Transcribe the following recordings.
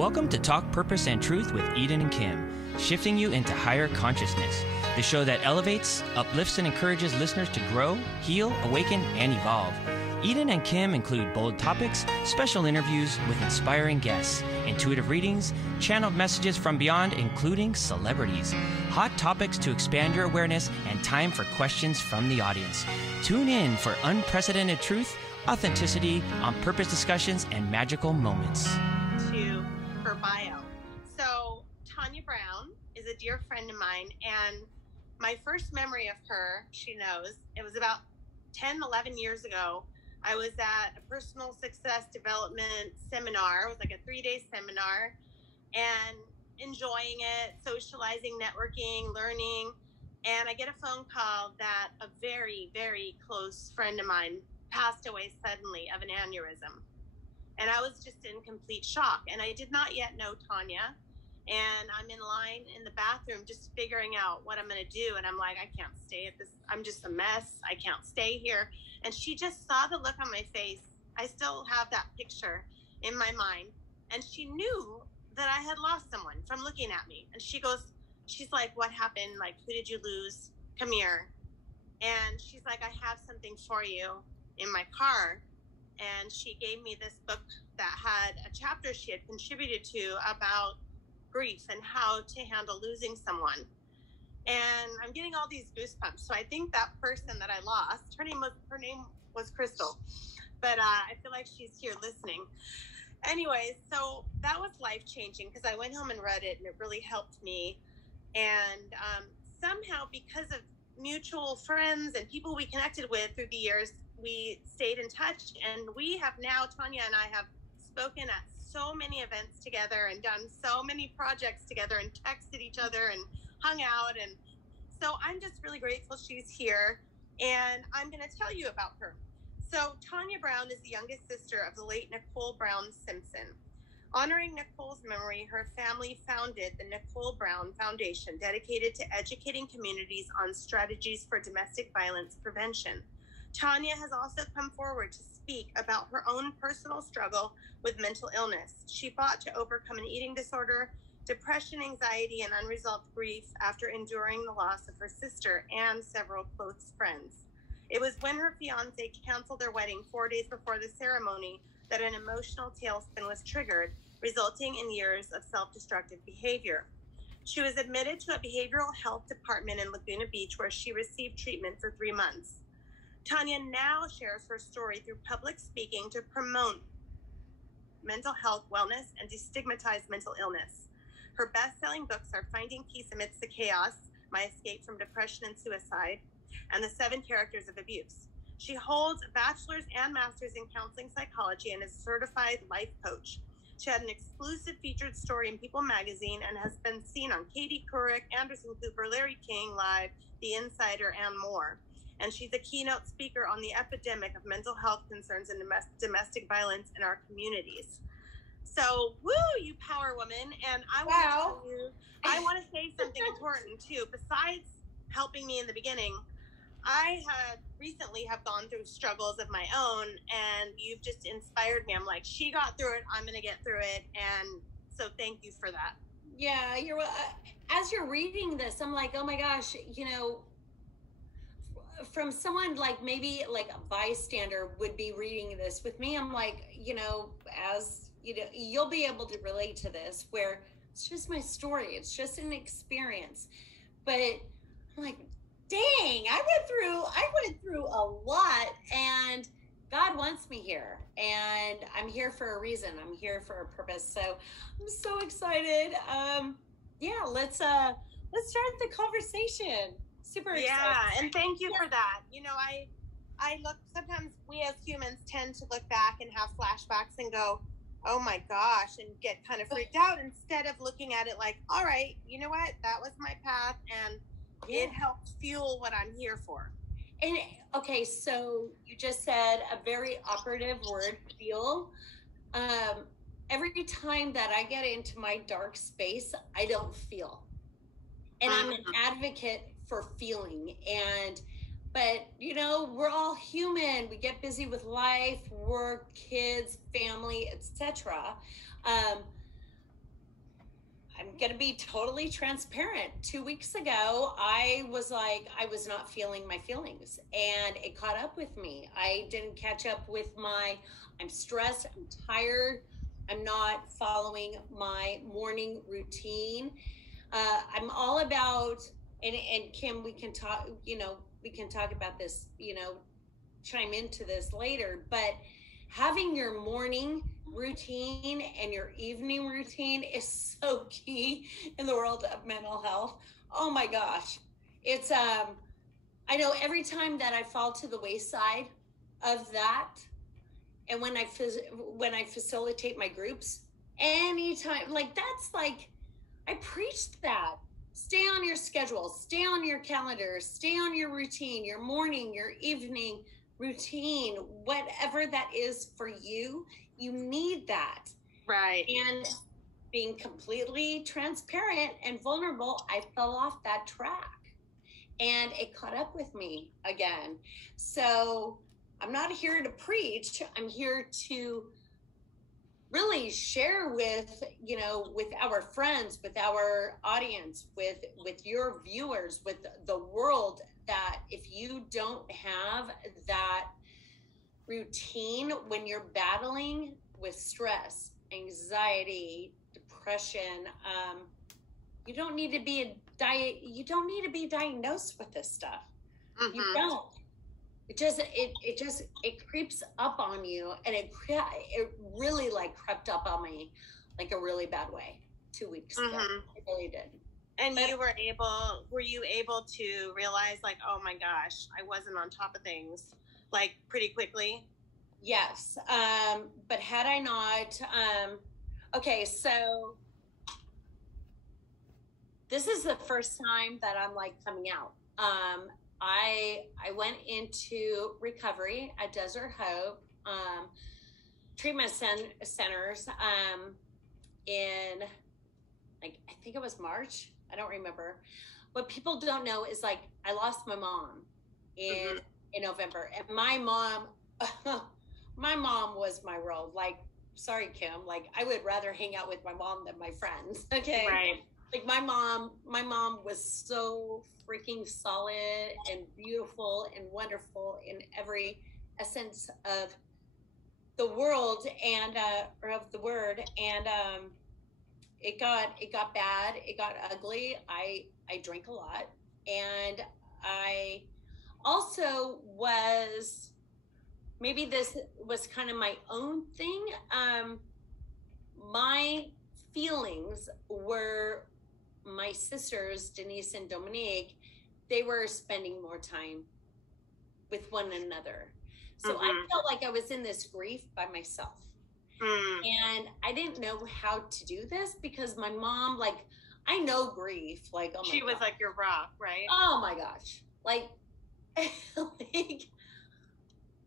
Welcome to Talk Purpose and Truth with Eden and Kim, shifting you into higher consciousness, the show that elevates, uplifts, and encourages listeners to grow, heal, awaken, and evolve. Eden and Kim include bold topics, special interviews with inspiring guests, intuitive readings, channeled messages from beyond, including celebrities, hot topics to expand your awareness, and time for questions from the audience. Tune in for unprecedented truth, authenticity, on-purpose discussions, and magical moments. To her bio. So Tanya Brown is a dear friend of mine, and my first memory of her, she knows, it was about 10, 11 years ago. I was at a personal success development seminar. It was like a 3-day seminar, and enjoying it, socializing, networking, learning. And I get a phone call that a very, very close friend of mine passed away suddenly of an aneurysm. And I was just in complete shock. And I did not yet know Tanya. And I'm in line in the bathroom just figuring out what I'm going to do. And I'm like, I can't stay at this. I'm just a mess. I can't stay here. And she just saw the look on my face. I still have that picture in my mind. And she knew that I had lost someone from looking at me. And she's like, what happened? Like, who did you lose? Come here. And she's like, I have something for you in my car. And she gave me this book that had a chapter she had contributed to about grief and how to handle losing someone. And I'm getting all these goosebumps. So I think that person that I lost, her name was Crystal, but I feel like she's here listening. Anyways, so that was life-changing because I went home and read it, and it really helped me. And somehow, because of mutual friends and people we connected with through the years, we stayed in touch. And we have now, Tanya and I have spoken at so many events together and done so many projects together and texted each other and hung out. And so I'm just really grateful she's here. And I'm going to tell you about her. So Tanya Brown is the youngest sister of the late Nicole Brown Simpson. Honoring Nicole's memory, her family founded the Nicole Brown Foundation, dedicated to educating communities on strategies for domestic violence prevention. Tanya has also come forward to speak about her own personal struggle with mental illness. She fought to overcome an eating disorder, depression, anxiety, and unresolved grief after enduring the loss of her sister and several close friends. It was when her fiancé canceled their wedding 4 days before the ceremony that an emotional tailspin was triggered, resulting in years of self-destructive behavior. She was admitted to a behavioral health department in Laguna Beach, where she received treatment for 3 months. Tanya now shares her story through public speaking to promote mental health, wellness, and destigmatize mental illness. Her best-selling books are Finding Peace Amidst the Chaos, My Escape from Depression and Suicide, and The 7 Characters of Abuse. She holds a bachelor's and master's in counseling psychology and is a certified life coach. She had an exclusive featured story in People magazine and has been seen on Katie Couric, Anderson Cooper, Larry King Live, The Insider, and more. And she's a keynote speaker on the epidemic of mental health concerns and domestic violence in our communities. So, woo, you power woman. And I want to say something important too. Besides helping me in the beginning, I had recently have gone through struggles of my own, and you've just inspired me. I'm like, she got through it, I'm going to get through it. And so thank you for that. Yeah, as you're reading this, I'm like, oh my gosh, from someone like maybe like a bystander would be reading this with me, I'm like, as you'll be able to relate to this, where it's just my story, it's just an experience. But I'm like, dang, I went through a lot, and God wants me here, and I'm here for a reason. I'm here for a purpose. So I'm so excited. Yeah, let's start the conversation. Super excited. Yeah, and thank you for that. I look, sometimes we as humans tend to look back and have flashbacks and go, oh my gosh, and get kind of freaked out, instead of looking at it like, all right, you know what, that was my path, and it helped fuel what I'm here for. And okay, so you just said a very operative word, feel. Every time that I get into my dark space, I don't feel. And I'm an advocate for feeling. But we're all human. We get busy with life, work, kids, family, etc. I'm going to be totally transparent. 2 weeks ago, I was not feeling my feelings, and it caught up with me. I didn't catch up with I'm stressed, I'm tired, I'm not following my morning routine. I'm all about, and Kim, we can talk about this, chime into this later, but having your morning routine and your evening routine is so key in the world of mental health. Oh my gosh. It's, I know every time that I fall to the wayside of that, and when I facilitate my groups, anytime, like, that's like, I preached that. Stay on your schedule, stay on your calendar, stay on your routine, your morning, your evening routine, whatever that is for you, you need that. Right. And being completely transparent and vulnerable, I fell off that track and it caught up with me again. So I'm not here to preach. I'm here to really share with, with our friends, with our audience, with your viewers, with the world, that if you don't have that routine when you're battling with stress, anxiety, depression, you don't need to be diagnosed with this stuff. Mm-hmm. You don't. It creeps up on you, and it really like crept up on me like a really bad way 2 weeks ago. It really did. And were you able to realize, like, oh my gosh, I wasn't on top of things, like, pretty quickly? Yes. But had I not, okay, so this is the first time that I'm like coming out. I went into recovery at Desert Hope treatment centers in, like, I think it was March. I don't remember. What people don't know is, like, I lost my mom in November, and my mom was my world. Like, sorry, Kim, like, I would rather hang out with my mom than my friends. Okay. Right. Like, my mom was so freaking solid and beautiful and wonderful in every essence of the world and or of the word. And it got bad. It got ugly. I drank a lot, and I also was, maybe this was kind of my own thing. My feelings were, my sisters, Denise and Dominique, they were spending more time with one another. So I felt like I was in this grief by myself. And I didn't know how to do this because my mom, like, I know grief. Like, oh my she was God. Like your rock, right? Oh my gosh. Like, like,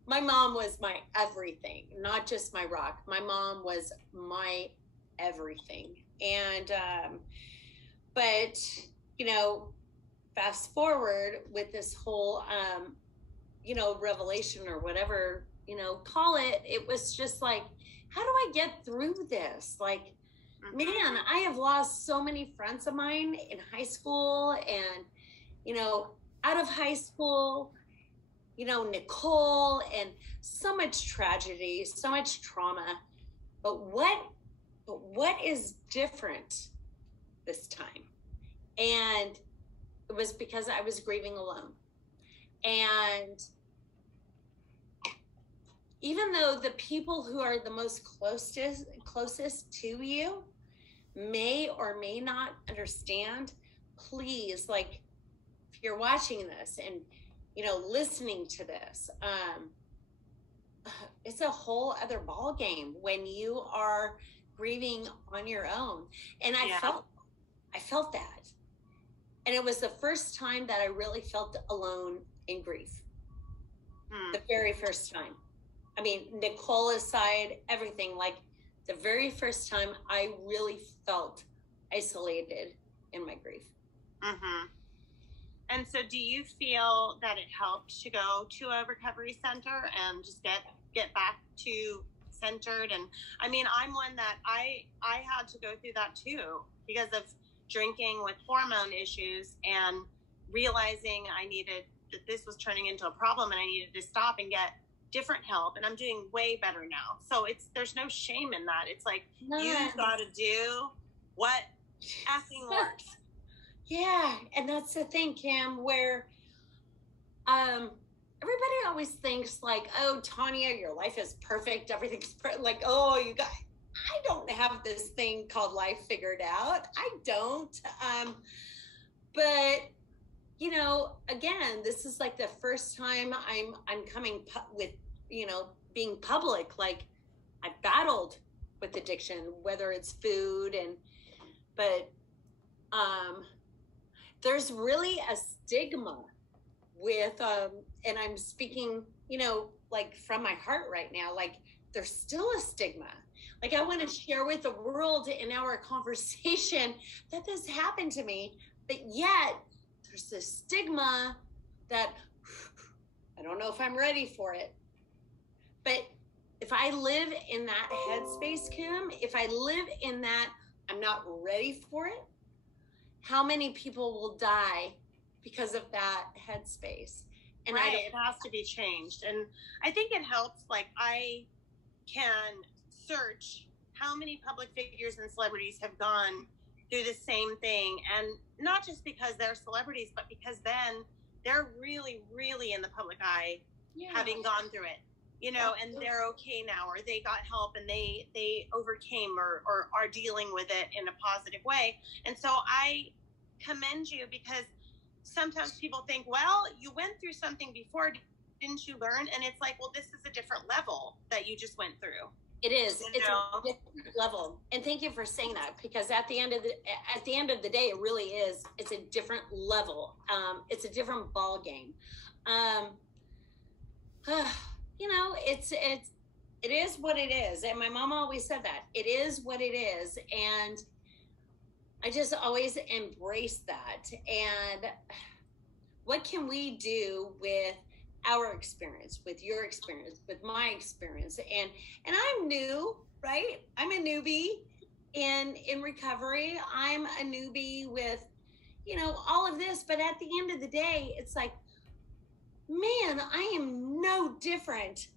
my mom was my everything, not just my rock. My mom was my everything. And, but, fast forward with this whole, revelation or whatever, call it, it was just like, how do I get through this? Like, man, I have lost so many friends of mine in high school and, out of high school, Nicole, and so much tragedy, so much trauma. But what is different this time? And it was because I was grieving alone. And even though the people who are the most closest to you may or may not understand, please, like, if you're watching this and, listening to this, it's a whole other ball game when you are grieving on your own. And I felt that. And it was the first time that I really felt alone in grief. The very first time. I mean, Nicole aside, everything, like, the very first time I really felt isolated in my grief. And so do you feel that it helped to go to a recovery center and just get back to centered? And I mean, I'm one that I had to go through that too. because of drinking with hormone issues and realizing that this was turning into a problem and I needed to stop and get different help. And I'm doing way better now. So there's no shame in that. It's like, you've got to do what acting works. Yeah. And that's the thing, Kim, where everybody always thinks like, oh, Tanya, your life is perfect. Everything's like, oh, I don't have this thing called life figured out. I don't. But you know, again, this is like the first time I'm coming with, you know, being public. Like, I've battled with addiction, whether it's food but there's really a stigma with, and I'm speaking, you know, like from my heart right now, like there's still a stigma. Like, I want to share with the world in our conversation that this happened to me, but yet there's this stigma that I don't know if I'm ready for it. But if I live in that headspace, Kim, if I live in that I'm not ready for it, how many people will die because of that headspace? And right, it has to be changed. And I think it helps, like, I can search how many public figures and celebrities have gone through the same thing, and not just because they're celebrities, but because then they're really, really in the public eye, having gone through it, you know, and they're okay now, or they got help and they overcame or are dealing with it in a positive way. And so I commend you, because sometimes people think, well, you went through something before, didn't you learn? And it's like, well, this is a different level that you just went through. It is. It's a different level. And thank you for saying that, because at the end of the day, it really is. It's a different level. It's a different ball game. You know, it is what it is. And my mom always said that. It is what it is. And I just always embrace that. And what can we do with our experience, with your experience, with my experience? And I'm new, right? I'm a newbie in recovery. I'm a newbie with, you know, all of this. But at the end of the day, it's like, man, I am no different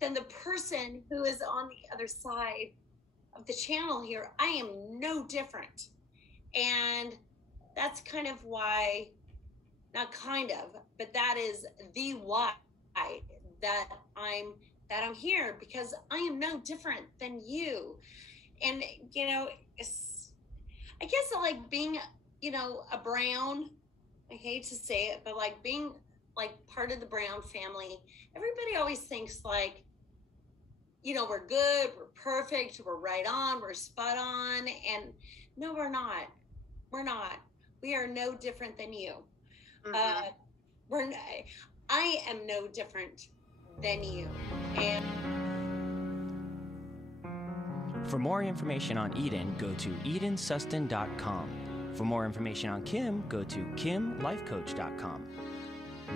than the person who is on the other side of the channel here. I am no different. And that's kind of why, not kind of, but that is the why that I'm here, because I am no different than you. And, you know, I guess like being, you know, a Brown, I hate to say it, but like being like part of the Brown family, everybody always thinks like, you know, we're good, we're perfect, we're right on, we're spot on. And no, we're not. We're not. We are no different than you. Mm-hmm. I am no different than you. And for more information on Eden, go to EdenSustin.com. For more information on Kim, go to KimLifeCoach.com.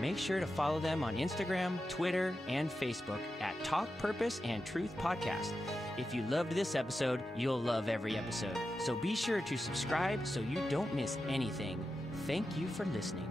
Make sure to follow them on Instagram, Twitter, and Facebook at Talk Purpose and Truth Podcast. If you loved this episode, you'll love every episode. So be sure to subscribe so you don't miss anything. Thank you for listening.